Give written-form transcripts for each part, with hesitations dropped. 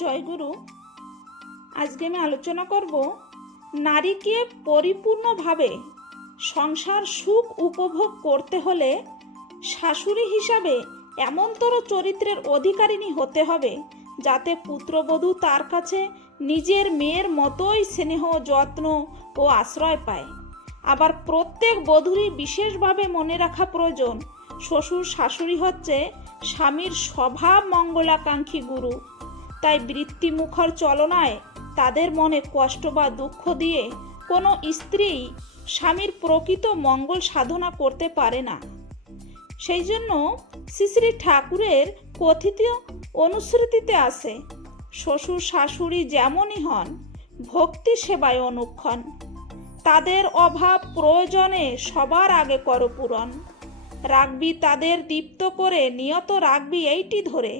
জয়গুরু। আজকে আমি আলোচনা করব নারীকে পরিপূর্ণভাবে সংসার সুখ উপভোগ করতে হলে শাশুড়ি হিসাবে এমনতর চরিত্রের অধিকারিণী হতে হবে যাতে পুত্রবধূ তার কাছে নিজের মেয়ের মতোই স্নেহ, যত্ন ও আশ্রয় পায়। আবার প্রত্যেক বধূরই বিশেষভাবে মনে রাখা প্রয়োজন, শ্বশুর শাশুড়ি হচ্ছে স্বামীর স্বভাব মঙ্গলাকাঙ্ক্ষী গুরু। তাই বৃত্তিমুখর চলনায় তাদের মনে কষ্ট বা দুঃখ দিয়ে কোনো স্ত্রী স্বামীর প্রকৃত মঙ্গল সাধনা করতে পারে না। সেই জন্য শ্রী শ্রী ঠাকুরের কথিত অনুশ্রুতিতে আছে, শ্বশুর শাশুড়ি যেমনই হন ভক্তি সেবায় অনুক্ষণ, তাদের অভাব প্রয়োজনে সবার আগে কর পূরণ, রাখবি তাদের দীপ্ত করে নিয়ত রাখবি এইটি ধরে,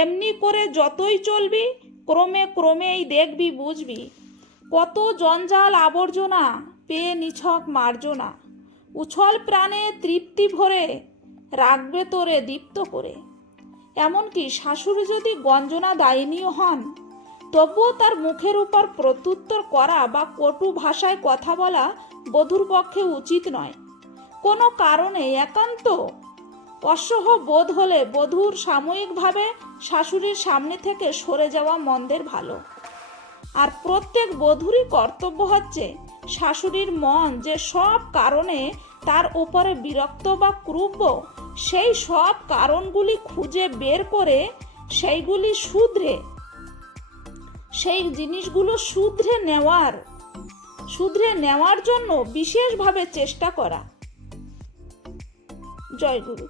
এমনি করে যতই চলবি ক্রমে ক্রমেই দেখবি বুঝবি, কত জঞ্জাল আবর্জনা পেয়ে নিছক মার্জনা, উছল প্রাণে তৃপ্তি ভরে রাখবে তোরে দীপ্ত করে। এমনকি শাশুড়ি যদি গঞ্জনা দায়িনীও হন তবুও তার মুখের উপর প্রত্যুত্তর করা বা কটু ভাষায় কথা বলা বধূর পক্ষে উচিত নয়। কোনো কারণে একান্ত অসহ্য বোধ হলে বধূর সাময়িকভাবে শাশুড়ির সামনে থেকে সরে যাওয়া মন্দের ভালো। আর প্রত্যেক বধূরই কর্তব্য হচ্ছে শাশুড়ির মন যে সব কারণে তার উপরে বিরক্ত বা ক্রুব্ধ, সেই সব কারণগুলি খুঁজে বের করে সেই জিনিসগুলো শুধরে নেওয়ার জন্য বিশেষভাবে চেষ্টা করা। জয় গুরু।